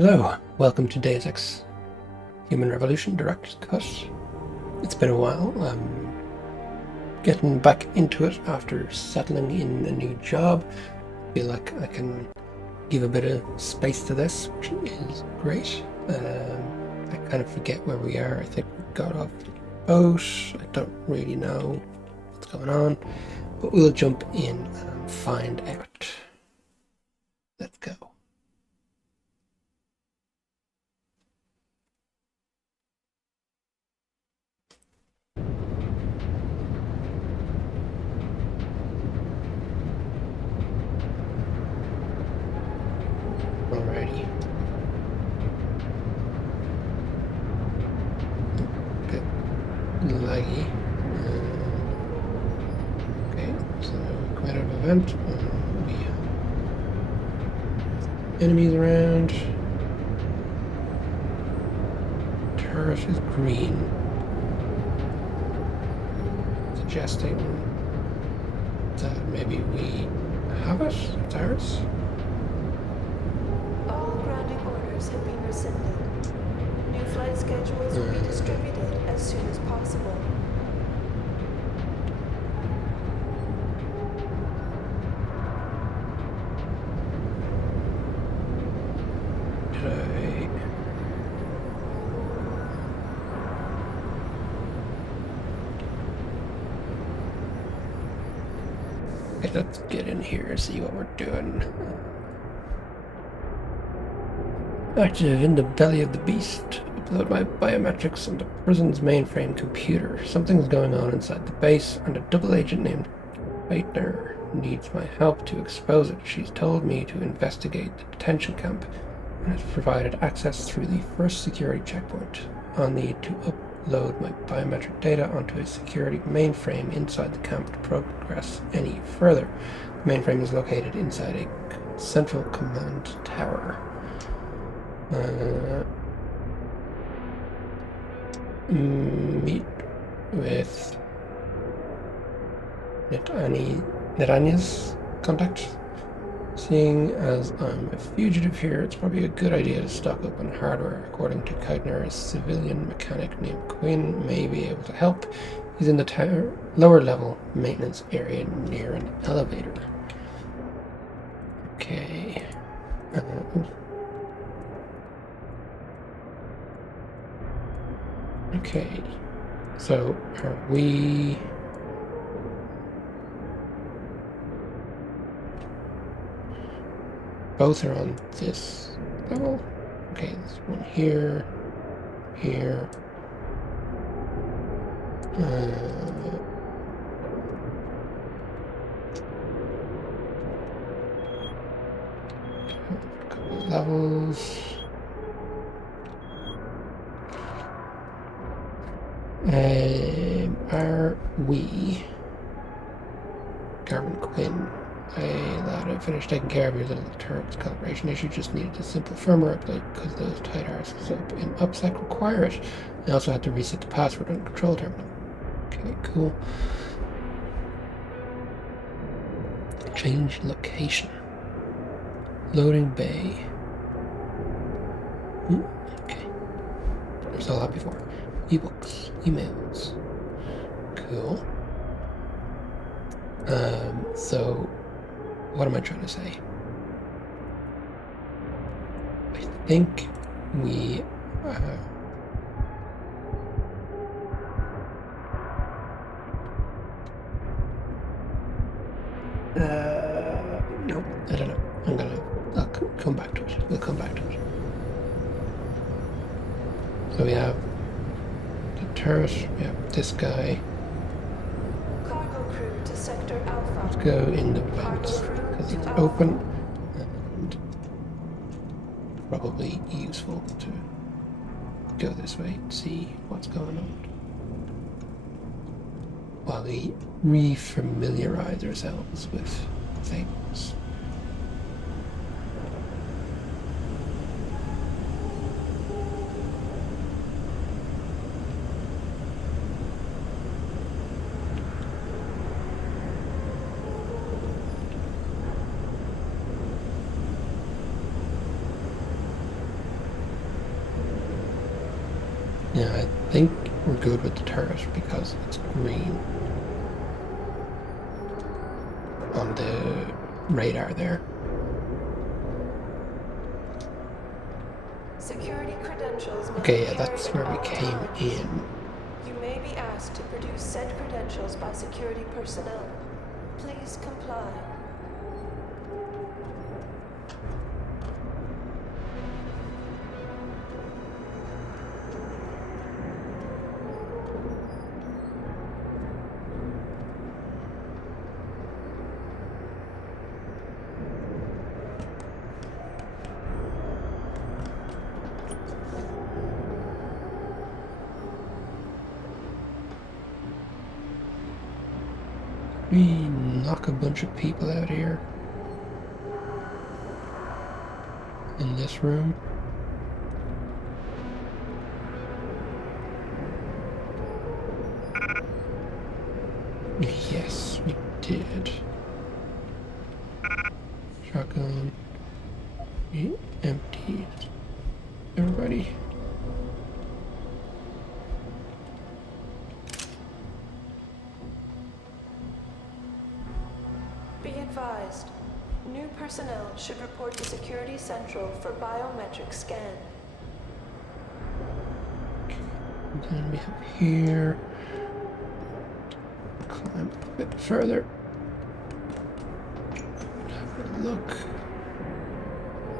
Hello, welcome to Deus Ex Human Revolution Director's Cut. It's been a while. I'm getting back into it after settling in a new job. I feel like I can give a bit of space to this, which is great. I kind of forget where we are. I think we got off the boat. I don't really know what's going on, but we'll jump in and find out. Let's go. Alrighty. Bit laggy. Okay, so quite an event. We have enemies around. Turret is green, suggesting that maybe we have it. It's ours. All grounding orders have been rescinded. New flight schedules will be distributed as soon as possible. Okay, let's get in here and see what we're doing. Active in the belly of the beast. Upload my biometrics on the prison's mainframe computer. Something's going on inside the base, and a double agent named Leitner needs my help to expose it. She's told me to investigate the detention camp and has provided access through the first security checkpoint. I'll need to upload my biometric data onto a security mainframe inside the camp to progress any further. The mainframe is located inside a central command tower. Meet with Netanya's contact. Seeing as I'm a fugitive here, it's probably a good idea to stock up on hardware. According to Keitner, a civilian mechanic named Quinn may be able to help. He's in the lower level maintenance area near an elevator. Okay. Okay, so are we... Both are on this level? Okay, there's one here, here. A couple of levels. Are we... Garvin Quinn. Lad, I finished taking care of your little turret's calibration issue. Just needed a simple firmware update because those tight arses up in UpSec require it. I also had to reset the password on the control terminal. Okay, cool. Change location. Loading bay. Okay. I saw that before. Ebooks, emails. Cool. So what am I trying to say? I think we no, I don't know. I'll come back to it. We'll come back to it. So we have the turret, we have this guy. Cargo crew to Sector Alpha. Let's go in the vents because it's open and probably useful to go this way and see what's going on while we re-familiarize ourselves with things. Yeah, I think we're good with the turret because it's green on the radar there. Security credentials must Okay, be yeah, that's carried where we at all came times. in. You may be asked to produce said credentials by security personnel. Please comply. We knock a bunch of people out here in this room. Yes, we did. Shotgun. We emptied everybody. Be advised, new personnel should report to Security Central for biometric scan. And then we have here. Climb a bit further. Have a look.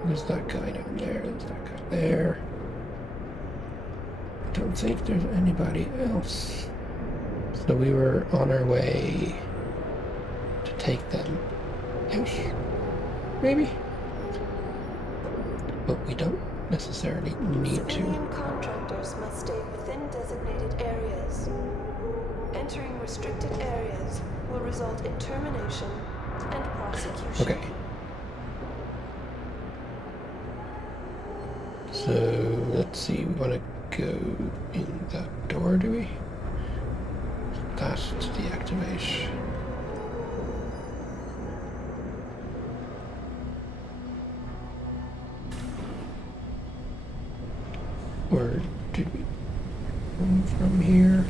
There's that guy down there. There's that guy there. I don't think there's anybody else. So we were on our way to take them out, maybe? But we don't necessarily need to. Civilian contractors must stay within designated areas. Entering restricted areas will result in termination and prosecution. Okay. So let's see, we want to go in that door, do we? That's to deactivate. Or did we come from here?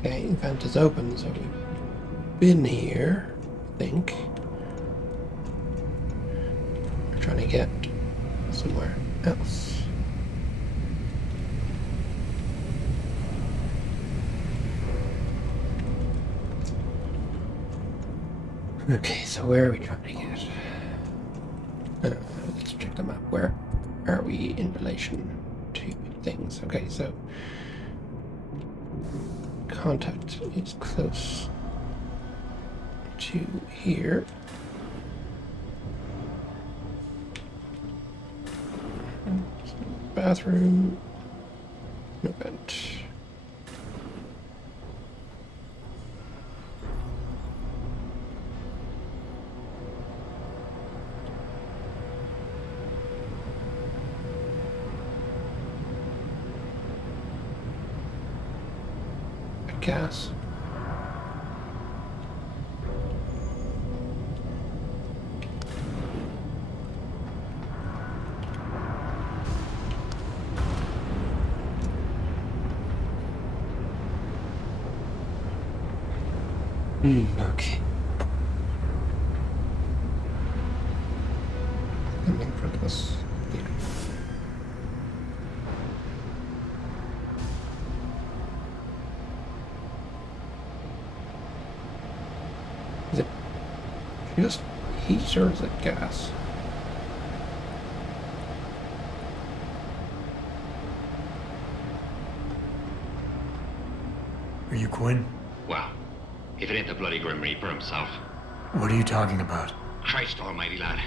Okay, vent is open, so we've been here, I think. We're trying to get somewhere else. Okay, so where are we trying to get? Let's check the map. Where are we in relation to things? Okay, so contact is close to here. Bathroom. No vent. Gas. Okay. Coming in front of us. Yeah. Is it just heat or is it gas? Are you Quinn? Well, if it ain't the bloody Grim Reaper himself. What are you talking about? Christ almighty, lad.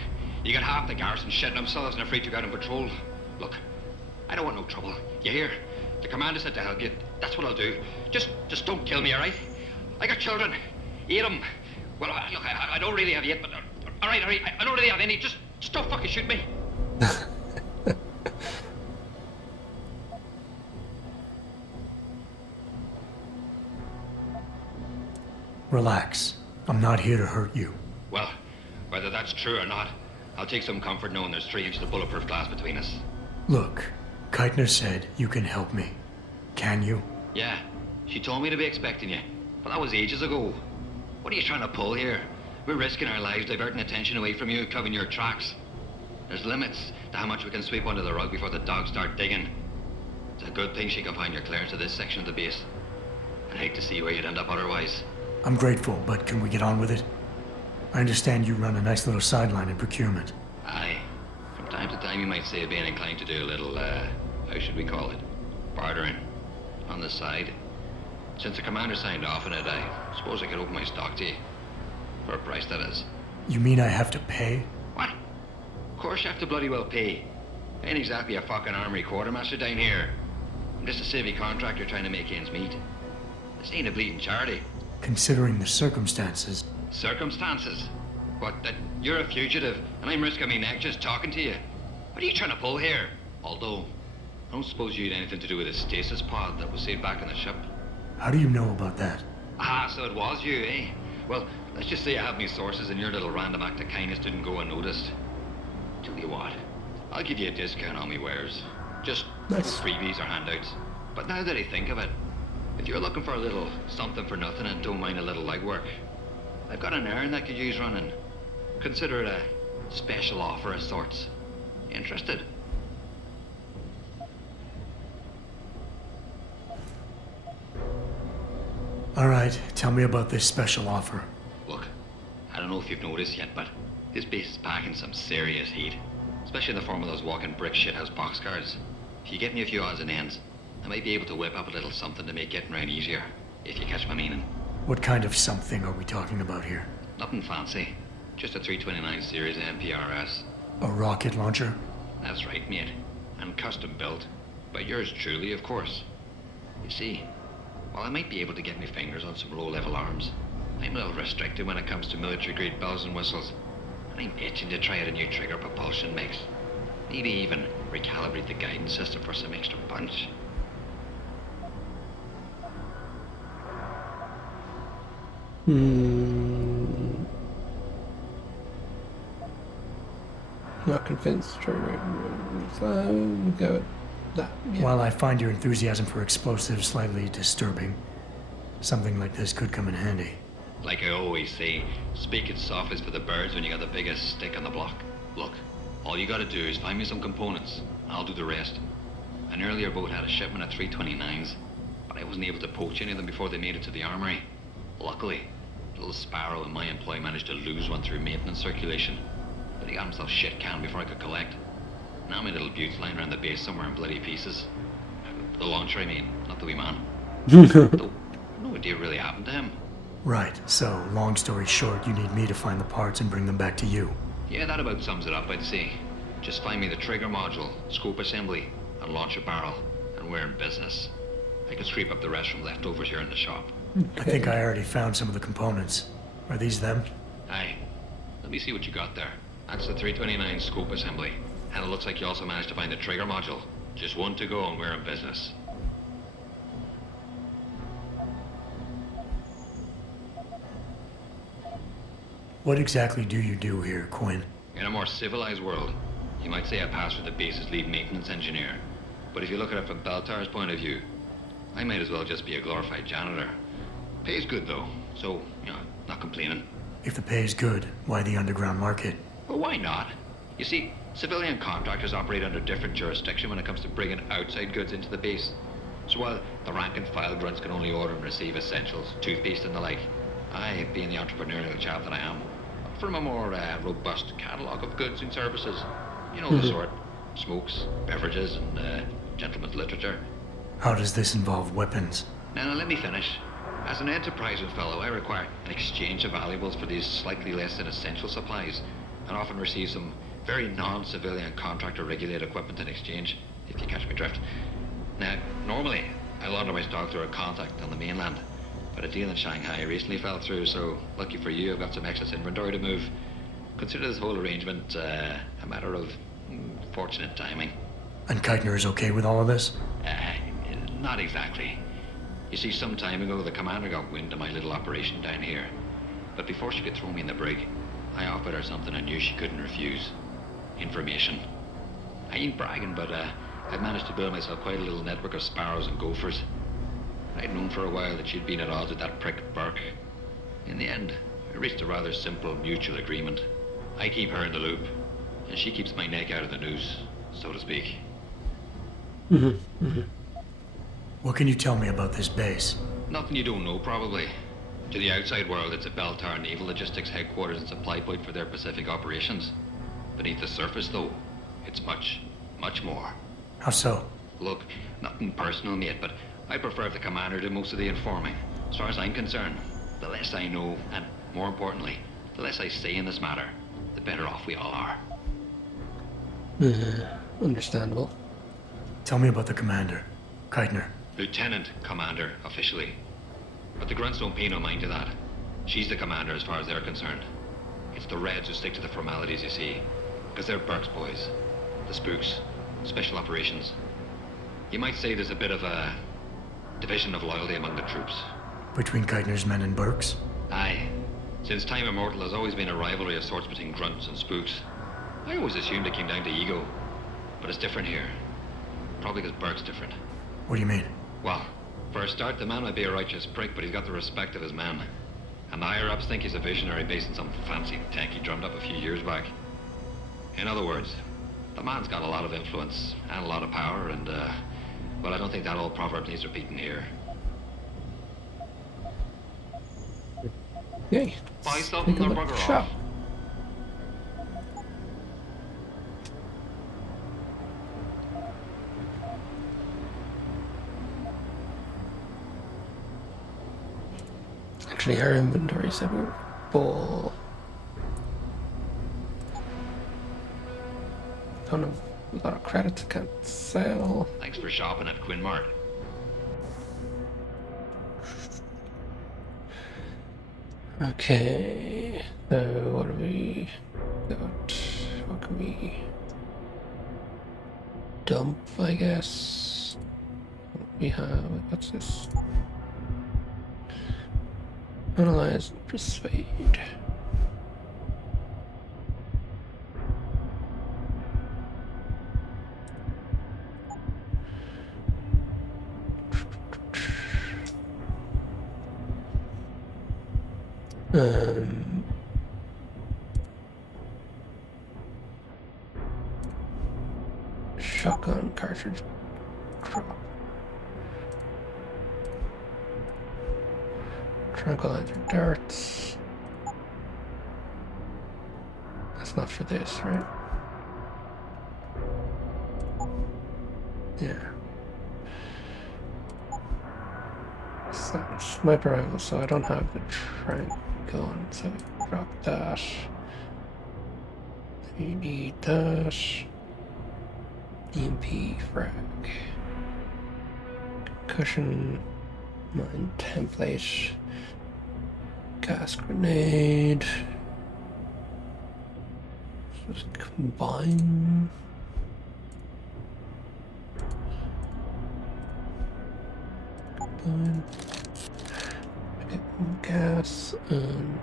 You got half the garrison shitting themselves and afraid to go out on patrol. Look, I don't want no trouble. You hear? The commander said to help you. That's what I'll do. Just don't kill me, all right? I got children. Eat them. Well, look, I don't really have yet, but... All right. I don't really have any. Just don't fucking shoot me. Relax. I'm not here to hurt you. Well, whether that's true or not, I'll take some comfort knowing there's 3 inches of bulletproof glass between us. Look, Keitner said you can help me. Can you? Yeah, she told me to be expecting you, but that was ages ago. What are you trying to pull here? We're risking our lives diverting attention away from you, covering your tracks. There's limits to how much we can sweep under the rug before the dogs start digging. It's a good thing she can find your clearance to this section of the base. I'd hate to see where you'd end up otherwise. I'm grateful, but can we get on with it? I understand you run a nice little sideline in procurement. Aye. From time to time you might say being inclined to do a little, how should we call it? Bartering. On the side. Since the commander signed off on it, I suppose I could open my stock to you. For a price, that is. You mean I have to pay? What? Of course you have to bloody well pay. I ain't exactly a fucking armory quartermaster down here. I'm just a civvy contractor trying to make ends meet. This ain't a bleeding charity. Considering the circumstances. Circumstances? What, that you're a fugitive and I'm risking my neck just talking to you? What are you trying to pull here? Although, I don't suppose you had anything to do with the stasis pod that was saved back in the ship. How do you know about that? Ah, so it was you, eh? Well, let's just say I have my sources and your little random act of kindness didn't go unnoticed. Tell you what, I'll give you a discount on me wares. Just Nice. for freebies or handouts. But now that I think of it, if you're looking for a little something for nothing and don't mind a little legwork, I've got an errand that could use running. Consider it a special offer of sorts. Interested? Alright, tell me about this special offer. Look, I don't know if you've noticed yet, but this base is packing some serious heat. Especially in the form of those walking brick shithouse boxcars. If you get me a few odds and ends, I might be able to whip up a little something to make getting around easier, if you catch my meaning. What kind of something are we talking about here? Nothing fancy. Just a 329 series MPRS. A rocket launcher? That's right, mate. And custom built. By yours truly, of course. You see, while I might be able to get my fingers on some low-level arms, I'm a little restricted when it comes to military-grade bells and whistles. And I'm itching to try out a new trigger propulsion mix. Maybe even recalibrate the guidance system for some extra punch. Not convinced. Go with that. Yeah. While I find your enthusiasm for explosives slightly disturbing, something like this could come in handy. Like I always say, speaking soft is for the birds when you got the biggest stick on the block. Look, all you gotta do is find me some components, and I'll do the rest. An earlier boat had a shipment of 329s, but I wasn't able to poach any of them before they made it to the armory. Luckily, little Sparrow in my employ managed to lose one through maintenance circulation, but he got himself shit canned before I could collect. Now my little bute's lying around the base somewhere in bloody pieces. The launcher, I mean, not the wee man. Though, no idea what really happened to him. Right, so long story short, you need me to find the parts and bring them back to you. Yeah, that about sums it up, I'd say. Just find me the trigger module, scope assembly, and launch a barrel, and we're in business. I could scrape up the rest from leftovers here in the shop. I think I already found some of the components. Are these them? Aye. Let me see what you got there. That's the 329 scope assembly. And it looks like you also managed to find the trigger module. Just one to go and we're in business. What exactly do you do here, Quinn? In a more civilized world, you might say I pass for the base's lead maintenance engineer. But if you look at it from Baltar's point of view, I might as well just be a glorified janitor. Pays good though, so, not complaining. If the pay is good, why the underground market? Well, why not? You see, civilian contractors operate under different jurisdiction when it comes to bringing outside goods into the base. So while the rank and file grunts can only order and receive essentials, toothpaste and the like, I, being the entrepreneurial chap that I am, from a more robust catalogue of goods and services. You know the sort. Smokes, beverages, and gentleman's literature. How does this involve weapons? Now, let me finish. As an enterprising fellow, I require an exchange of valuables for these slightly less than essential supplies, and often receive some very non-civilian contractor-regulated equipment in exchange, if you catch my drift. Now, normally, I launder my stock through a contact on the mainland, but a deal in Shanghai recently fell through, so lucky for you, I've got some excess inventory to move. Consider this whole arrangement a matter of fortunate timing. And Keitner is okay with all of this? Not exactly. You see, some time ago, the commander got wind of my little operation down here. But before she could throw me in the brig, I offered her something I knew she couldn't refuse. Information. I ain't bragging, but I'd managed to build myself quite a little network of sparrows and gophers. I'd known for a while that she'd been at odds with that prick Burke. In the end, we reached a rather simple mutual agreement. I keep her in the loop, and she keeps my neck out of the noose, so to speak. What can you tell me about this base? Nothing you don't know, probably. To the outside world, it's a Beltar Naval Logistics headquarters and supply point for their Pacific operations. Beneath the surface, though, it's much, much more. How so? Look, nothing personal, mate, but I prefer if the commander did most of the informing. As far as I'm concerned, the less I know, and more importantly, the less I say in this matter, the better off we all are. Understandable. Tell me about the commander, Keitner. Lieutenant Commander, officially. But the grunts don't pay no mind to that. She's the commander as far as they're concerned. It's the Reds who stick to the formalities, you see. Because they're Burke's boys. The spooks. Special operations. You might say there's a bit of a division of loyalty among the troops. Between Keitner's men and Burke's? Aye. Since time immemorial, there's always been a rivalry of sorts between grunts and spooks. I always assumed it came down to ego. But it's different here. Probably because Burke's different. What do you mean? Well, for a start, the man might be a righteous prick, but he's got the respect of his men. And the higher-ups think he's a visionary based on some fancy tech he drummed up a few years back. In other words, the man's got a lot of influence and a lot of power, and, well, I don't think that old proverb needs repeating here. Yay. Buy something or bugger shop. off. Actually, our inventory said we were full. Don't have a lot of credits I can't sell. Thanks for shopping at Quinn Mart. Okay, so what do we got? What can we dump, I guess? What do we have? What's this? Analyze and persuade. Shotgun cartridge drop. Tranquilizer darts. That's not for this, right? Yeah. Sniper rifle, so I don't have the trank gun, so drop that. You need that. EMP frag. Concussion. Mine template. Gas grenade. Just combine. Combine. Get gas and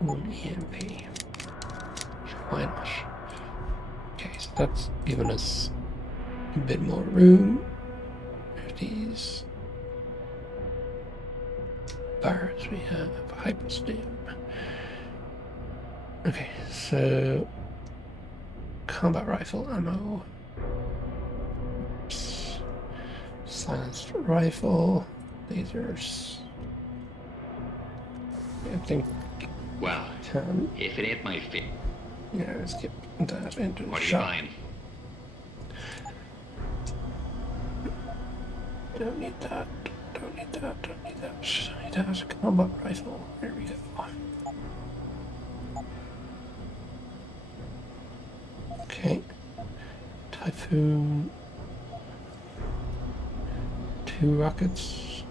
one EMP. Why not? Okay, so that's given us a bit more room. There's these bars we have, hypostem. Okay, so combat rifle ammo. Oops. Silenced rifle, lasers. I think. Well, if it ain't my fit. Yeah, let's get that into What are you shop. buying? Don't need that. Don't need that. Don't need that. I need that. Combat rifle. There we go. Okay. Typhoon. 2 rockets.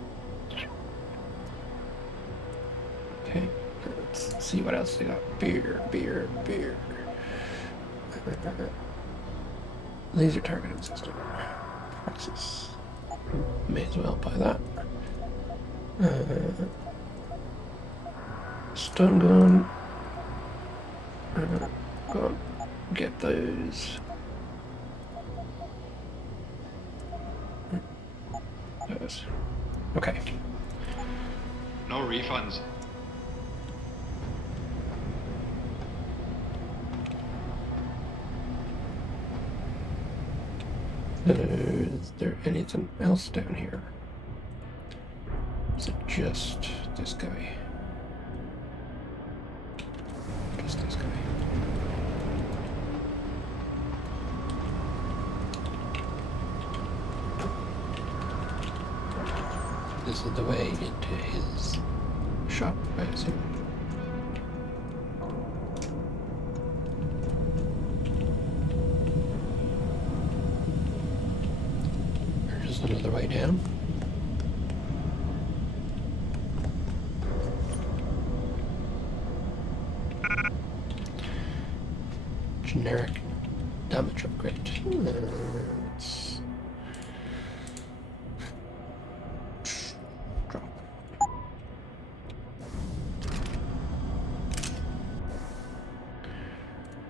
Okay. Let's see what else they got. Beer. Laser targeting system. Praxis. May as well buy that. Stun gun. Go on, get those. Those. Okay. No refunds. Is there anything else down here? Is it just this guy? Just this guy. This is the way into his shop, I assume. There's another way down. Generic damage upgrade. Let's drop.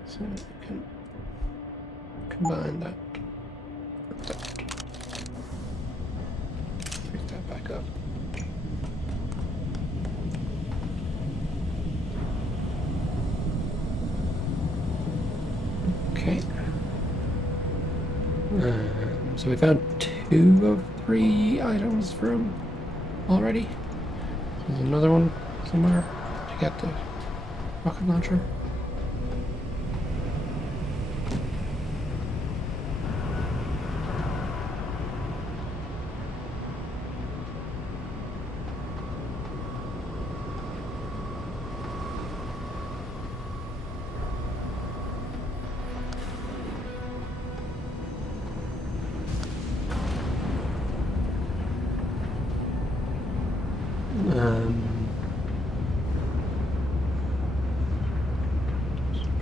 So we can combine that with that. Pick that back up. Okay. So we found 2 of 3 items for him already. There's another one somewhere to get the rocket launcher.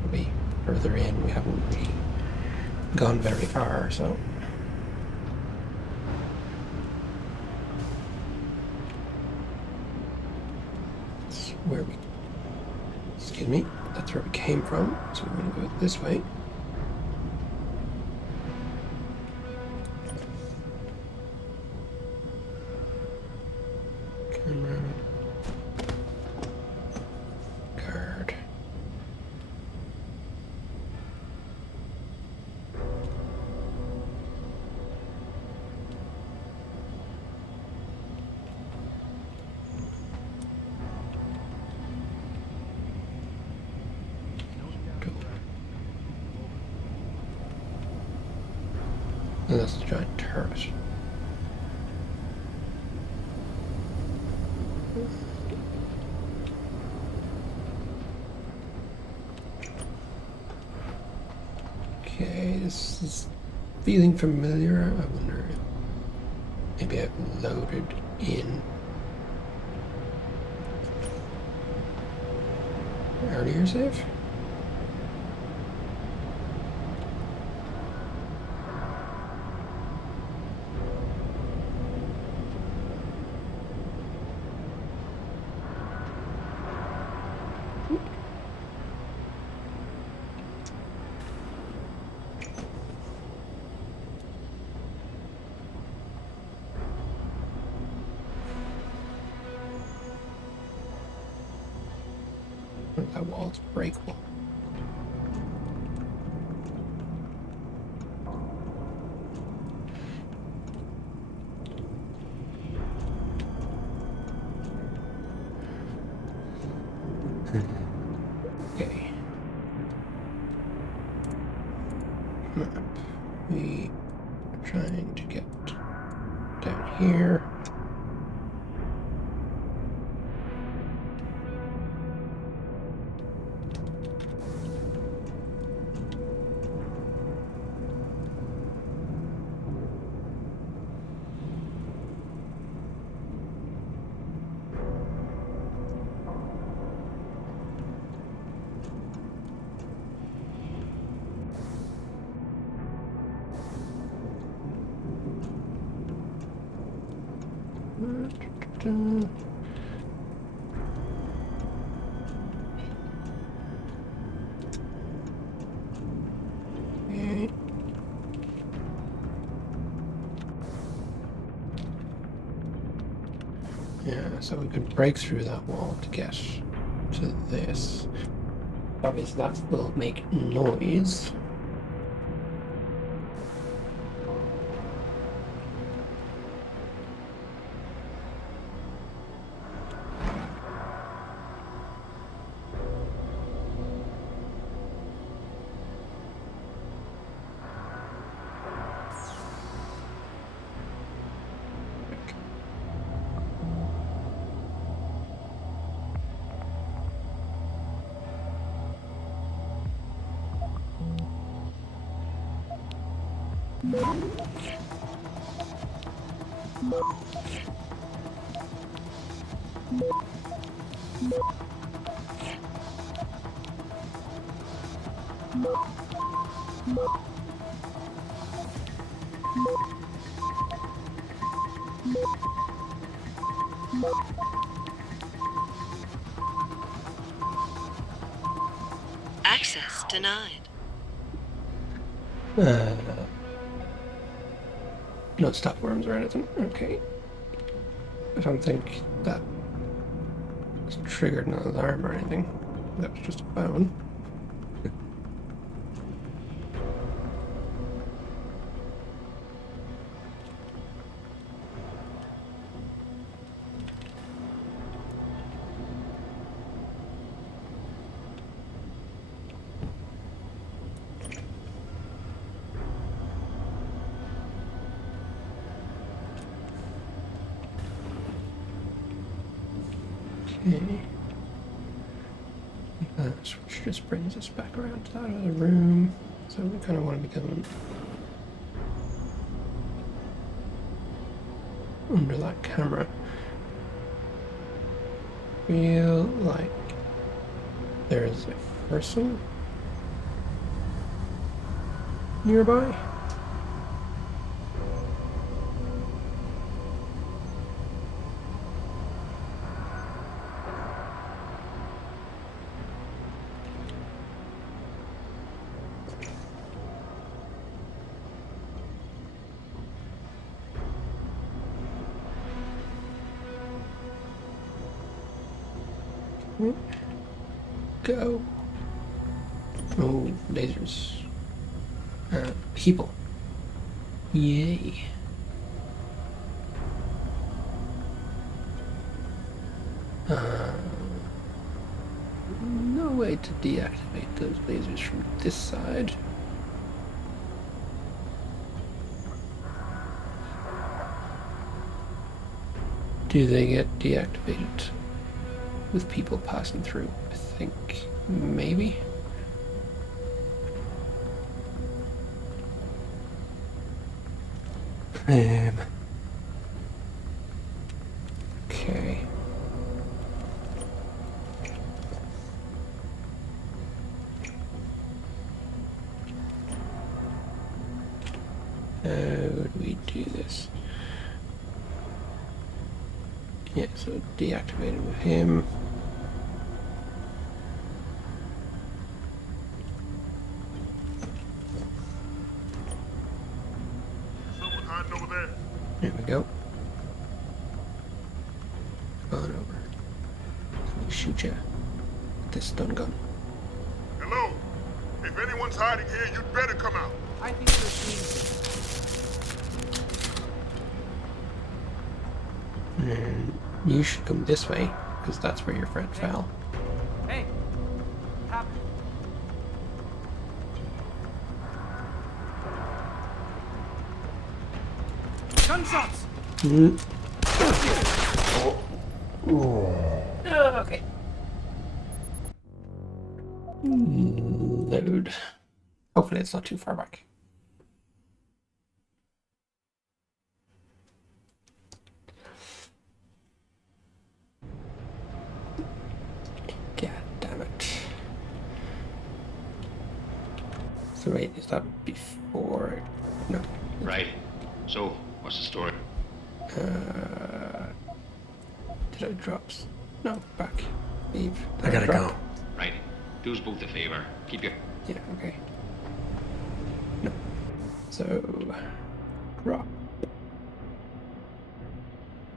Probably further in. We haven't really gone very far, so. That's where we. Excuse me. That's where we came from. So we're going to go this way. Camera. Guard. Cool. And that's the giant turret. Okay, this is feeling familiar. I wonder if maybe I've loaded in earlier save. That wall's breakable. Okay. Map. We are trying to get down here. dun. Okay. Yeah, so we could break through that wall to get to this. Obviously that will make noise. Access denied. No stop worms or anything. Okay. I don't think that triggered an alarm or anything. That was just a phone. Okay. Which just brings us back around to that other room. So we kind of want to be going under that camera. Feel like there is a person nearby. Go. Oh, lasers. People. Yay. No way to deactivate those lasers from this side. Do they get deactivated with people passing through? I think maybe. Okay. How do we do this? Yeah, so deactivated with him. Someone hiding over there. There we go. Come on over. Let me shoot you with this stun gun. Hello? If anyone's hiding here, you'd better come out. I think you're And you should come this way, because that's where your friend fell. Hey, what happened? Gunshots! Okay. Load. Hopefully it's not too far back. God damn it. So wait, is that before? No. Right. So, what's the story? It drops. No, back. Leave. I gotta drop. go. Right. Do us both a favor. Keep your... Yeah, okay. No. So, drop.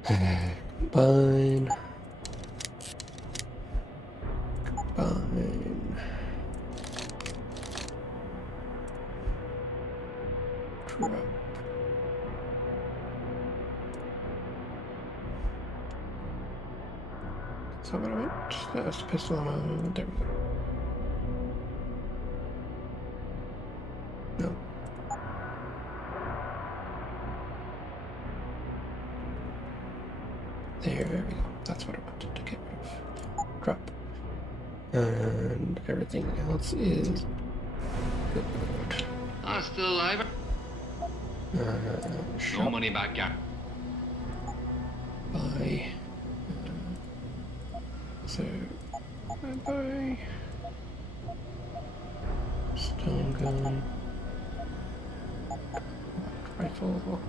Combine. Combine. Drop. That's not what I meant. That's pistol ammo. There we go. No. There we go. That's what I wanted to get rid of. Drop. And everything else is good. still alive? No money back, Gap. Bye. So, bye-bye. Stone gun. Rifle.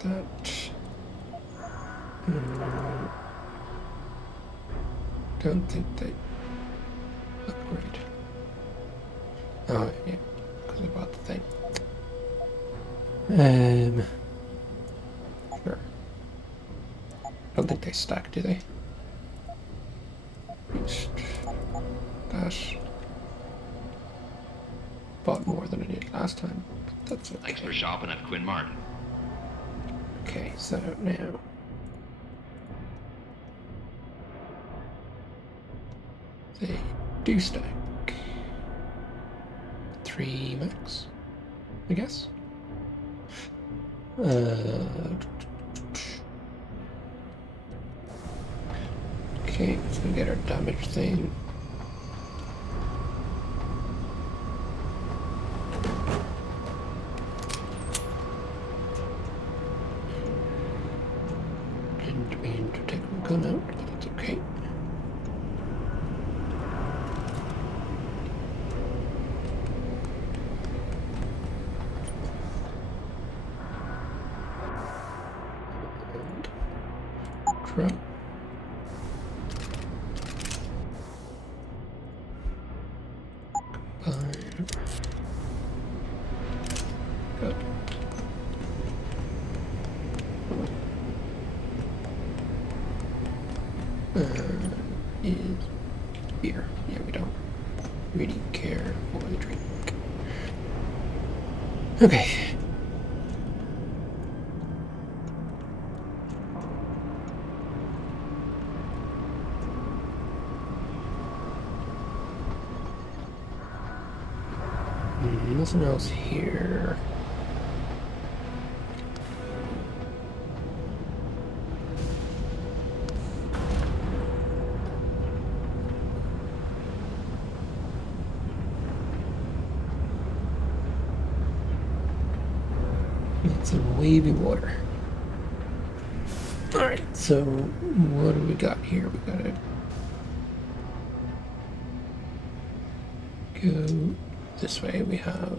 That. Don't think they upgrade. Oh, yeah, because I bought the thing. Sure. Don't think they stack, do they? Just that. Bought more than I did last time. But that's okay. Thanks for shopping at Quinn Martin. Okay, so now. They do stack. 3 max, I guess. Okay, let's go get our damage thing. Didn't mean to take my gun out, but it's okay. Drop. Good. Is beer. Yeah, we don't really care for the drink. Okay. Nothing else here. It's a wavy water. Alright, so what do we got here? We gotta go this way. We have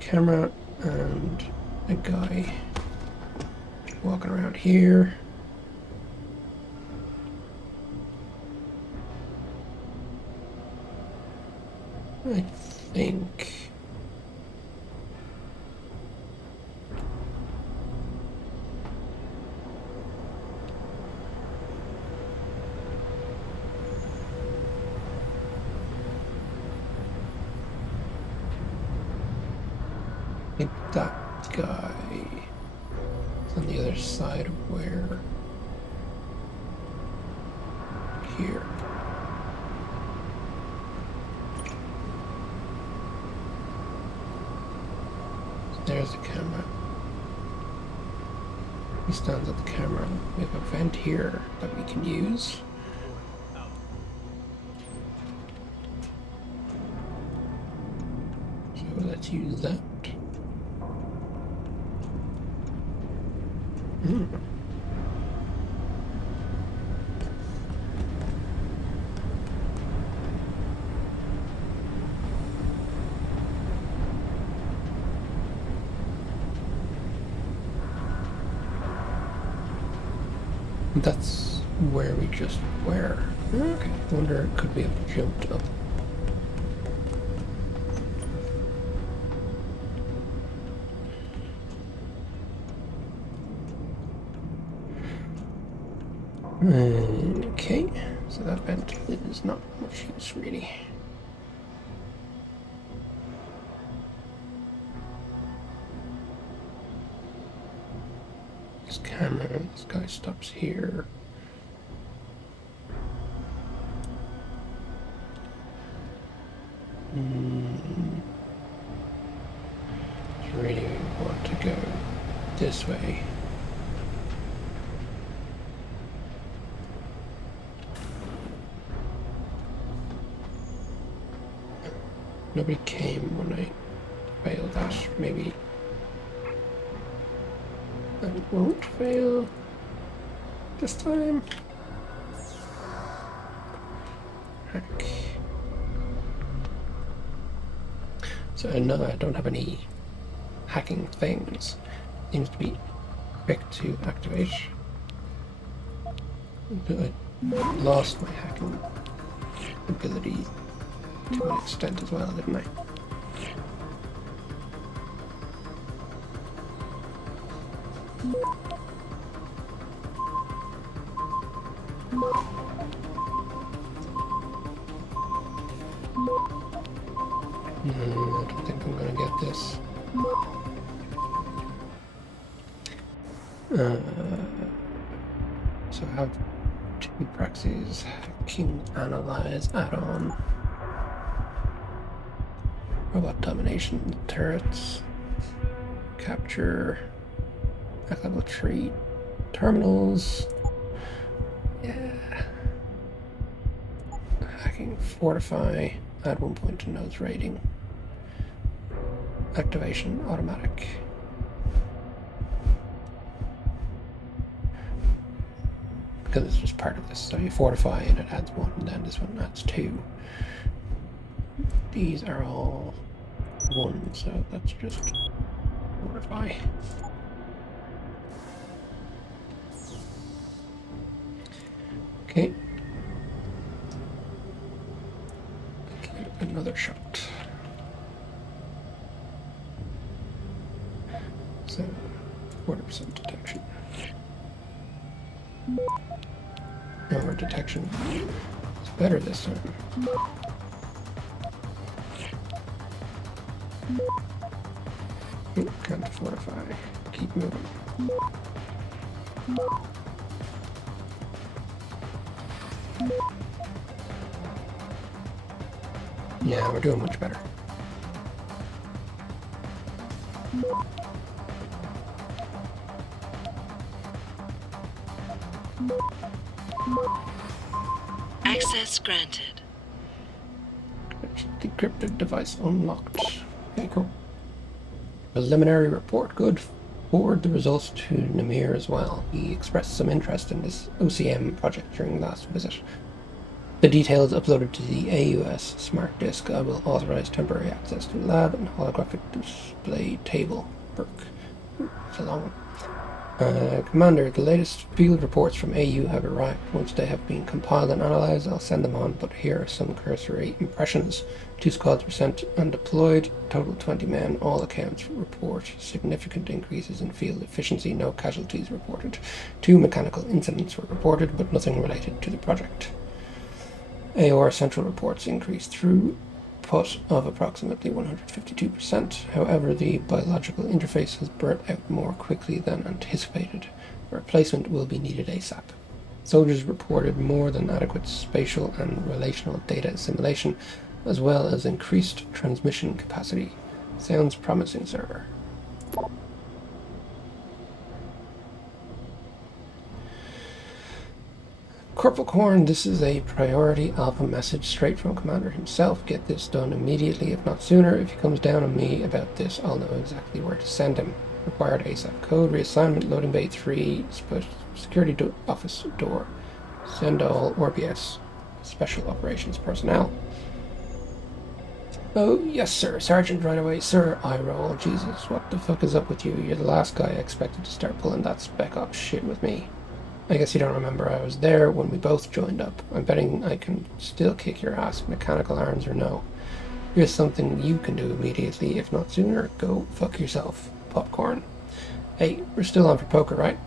camera and a guy walking around here. I think that guy is on the other side of where here. So there's the camera. He stands at the camera. We have a vent here that we can use. So let's use that. That's where we just were. Okay, I wonder, could we have jumped up? Okay, so that vent is not much use really. This camera, this guy stops here. Really want to go this way. Nobody came when I failed that. Maybe I won't fail this time. Heck. So no, I don't have any hacking things. Seems to be quick to activate. I lost my hacking ability to an extent as well, didn't I? I don't think I'm gonna get this. So I have 2 proxies. Hacking, analyze, add-on. Robot domination, turrets, capture, hack level 3, terminals. Yeah. Hacking, fortify, add 1 point to nose rating. Activation, automatic. Because it's just part of this. So you fortify and it adds 1, and then this one adds 2. These are all 1, so let's just fortify. Okay. Another shot. So 40% detection. No more detection. It's better this time. Can't fortify. Keep moving. Yeah, we're doing much better. Access granted. Decrypted device unlocked. Okay, cool. Preliminary report. Good. Forward the results to Namir as well. He expressed some interest in this OCM project during last visit. The details uploaded to the AUS smart disk. I will authorize temporary access to lab and holographic display table. Burke. It's a long one. Commander, the latest field reports from AU have arrived. Once they have been compiled and analysed, I'll send them on, but here are some cursory impressions. 2 squads were sent and deployed, total 20 men. All accounts report significant increases in field efficiency, no casualties reported. 2 mechanical incidents were reported, but nothing related to the project. AOR Central reports increased throughput of approximately 152%. However, the biological interface has burnt out more quickly than anticipated. A replacement will be needed ASAP. Soldiers reported more than adequate spatial and relational data assimilation, as well as increased transmission capacity. Sounds promising, sir. Corporal Korn, this is a priority alpha message straight from Commander himself. Get this done immediately, if not sooner. If he comes down on me about this, I'll know exactly where to send him. Required ASAP code, reassignment, loading bay 3, security office door. Send all ORBS, special operations personnel. Oh, yes, sir. Sergeant, right away. Sir, I roll. Jesus, what the fuck is up with you? You're the last guy I expected to start pulling that spec ops shit with me. I guess you don't remember I was there when we both joined up. I'm betting I can still kick your ass, mechanical arms or no. Here's something you can do immediately, if not sooner. Go fuck yourself, popcorn. Hey, we're still on for poker, right?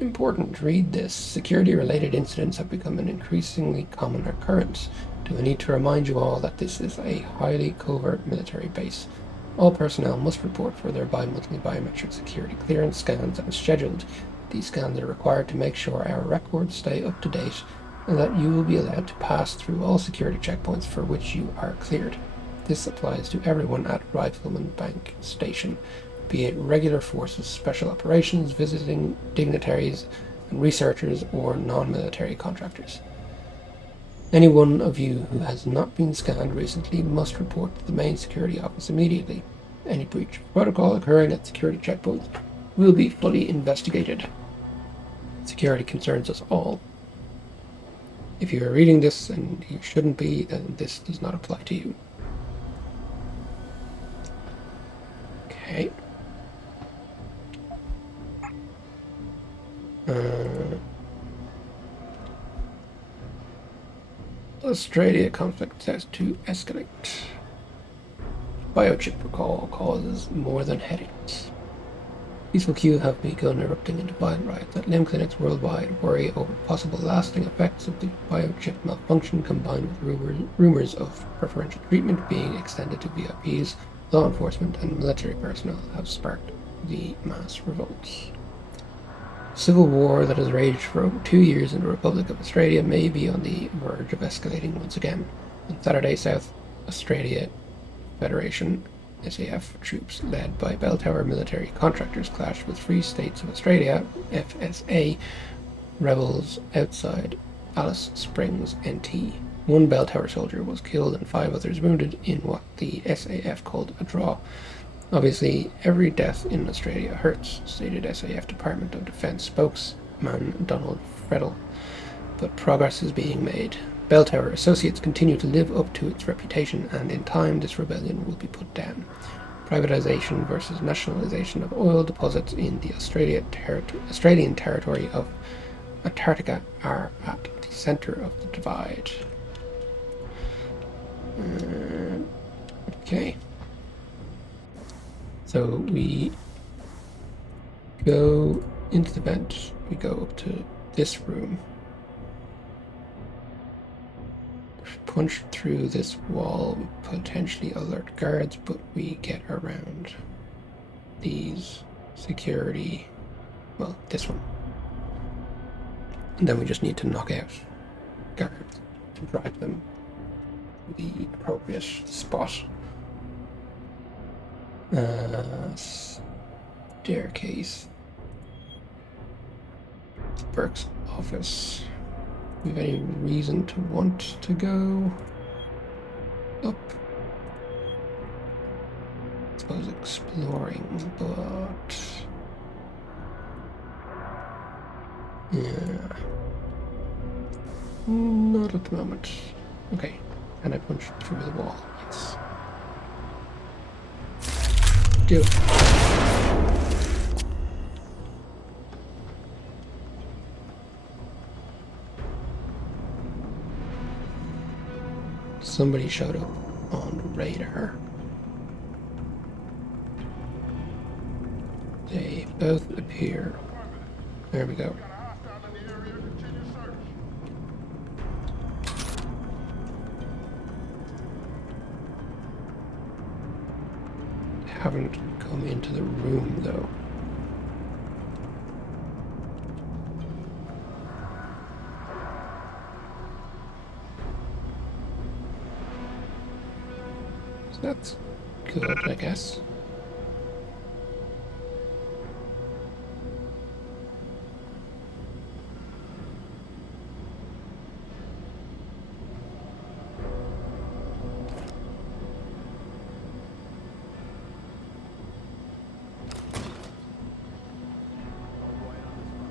Important, read this. Security-related incidents have become an increasingly common occurrence. Do I need to remind you all that this is a highly covert military base? All personnel must report for their bi-monthly biometric security clearance scans as scheduled. These scans are required to make sure our records stay up to date and that you will be allowed to pass through all security checkpoints for which you are cleared. This applies to everyone at Rifleman Bank Station, be it regular forces, special operations, visiting dignitaries and researchers, or non-military contractors. Any one of you who has not been scanned recently must report to the main security office immediately. Any breach of protocol occurring at security checkpoints will be fully investigated. Security concerns us all. If you are reading this and you shouldn't be, then this does not apply to you. Okay. Australia conflict set to escalate. Biochip recall causes more than headaches. Peaceful queues have begun erupting into violent riots at limb clinics worldwide. Worry over possible lasting effects of the biochip malfunction, combined with rumors of preferential treatment being extended to VIPs, law enforcement and military personnel, have sparked the mass revolts. Civil war that has raged for over 2 years in the Republic of Australia may be on the verge of escalating once again. On Saturday, South Australia Federation SAF troops led by bell tower military contractors clashed with Free States of Australia FSA rebels outside Alice Springs NT. One bell tower soldier was killed and 5 others wounded in what the SAF called a draw. Obviously, every death in Australia hurts, stated SAF Department of Defence spokesman Donald Freddle. But progress is being made. Bell Tower Associates continue to live up to its reputation, and in time this rebellion will be put down. Privatisation versus nationalisation of oil deposits in the Australian territory of Antarctica are at the centre of the divide. Okay. So we go into the vent, we go up to this room, punch through this wall, we potentially alert guards, but we get around these security, well, this one. And then we just need to knock out guards to drive them to the appropriate spot. Staircase. Burke's office. Do we have any reason to want to go up? I suppose exploring, but yeah, not at the moment. Okay, and I punched through the wall. Yes. Do it. Somebody showed up on the radar. They both appear. There we go. Haven't come into the room though. So that's good, I guess.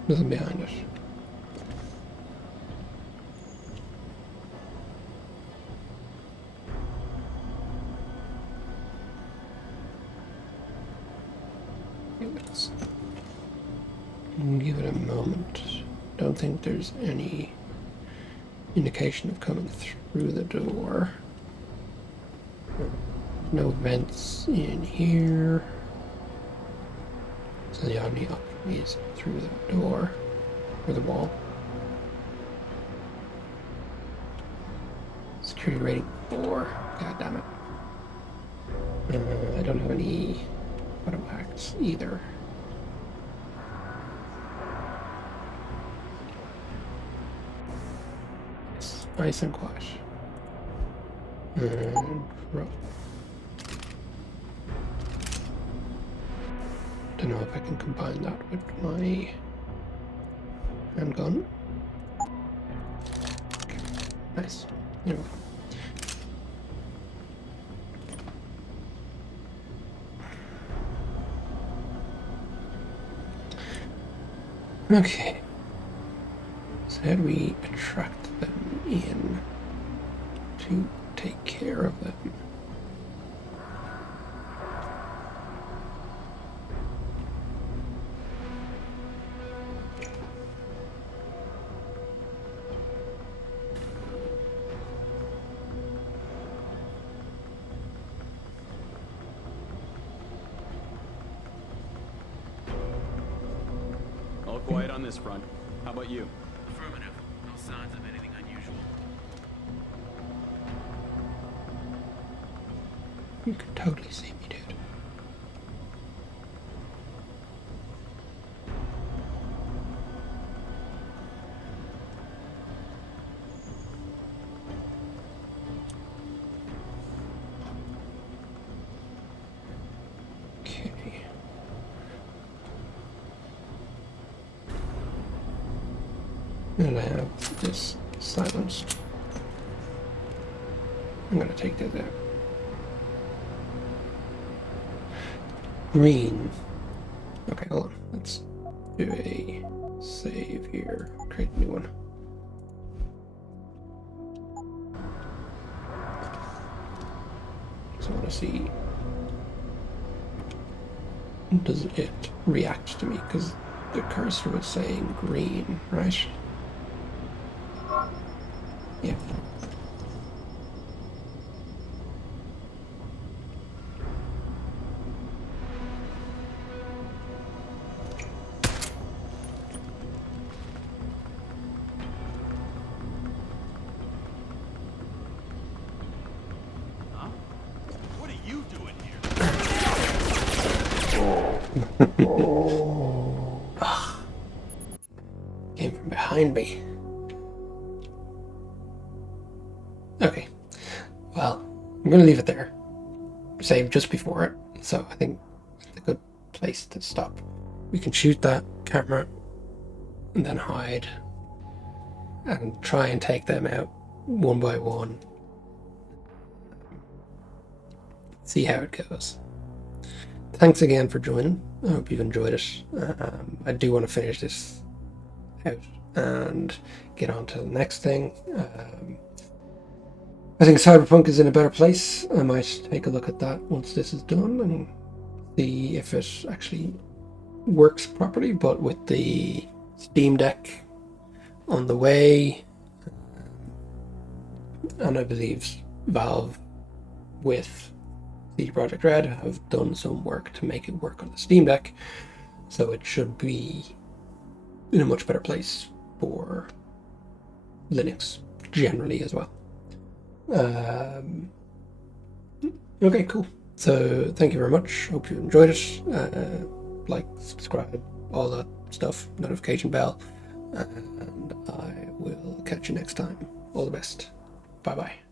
Nothing behind us. Give it a moment. Don't think there's any indication of coming through the door. No vents in here. So the only option is through the door or the wall. Security rating 4. God damn it. I don't have any auto hacks either. It's nice and quiet. And don't know if I can combine that with my handgun. Okay. Nice. There we go. Okay, so how do we attract them in to take care of them? Quiet on this front. How about you? Affirmative. No signs of anything unusual. You can totally see me, dude. Okay. And I have this silenced. I'm gonna take that out. Green. Okay, hold on. Let's do a save here. Create a new one. So I want to see, does it react to me? Because the cursor was saying green, right? Yeah. Huh? What are you doing here? Came from behind me. Okay. Well, I'm going to leave it there. Save just before it. So I think it's a good place to stop. We can shoot that camera and then hide and try and take them out one by one. See how it goes. Thanks again for joining. I hope you've enjoyed it. I do want to finish this out and get on to the next thing. I think Cyberpunk is in a better place. I might take a look at that once this is done and see if it actually works properly, but with the Steam Deck on the way, and I believe Valve with CD Projekt Red have done some work to make it work on the Steam Deck, so it should be in a much better place for Linux generally as well. Okay, cool. So thank you very much. Hope you enjoyed it. Like, subscribe, all that stuff, notification bell, and I will catch you next time. All the best. Bye bye.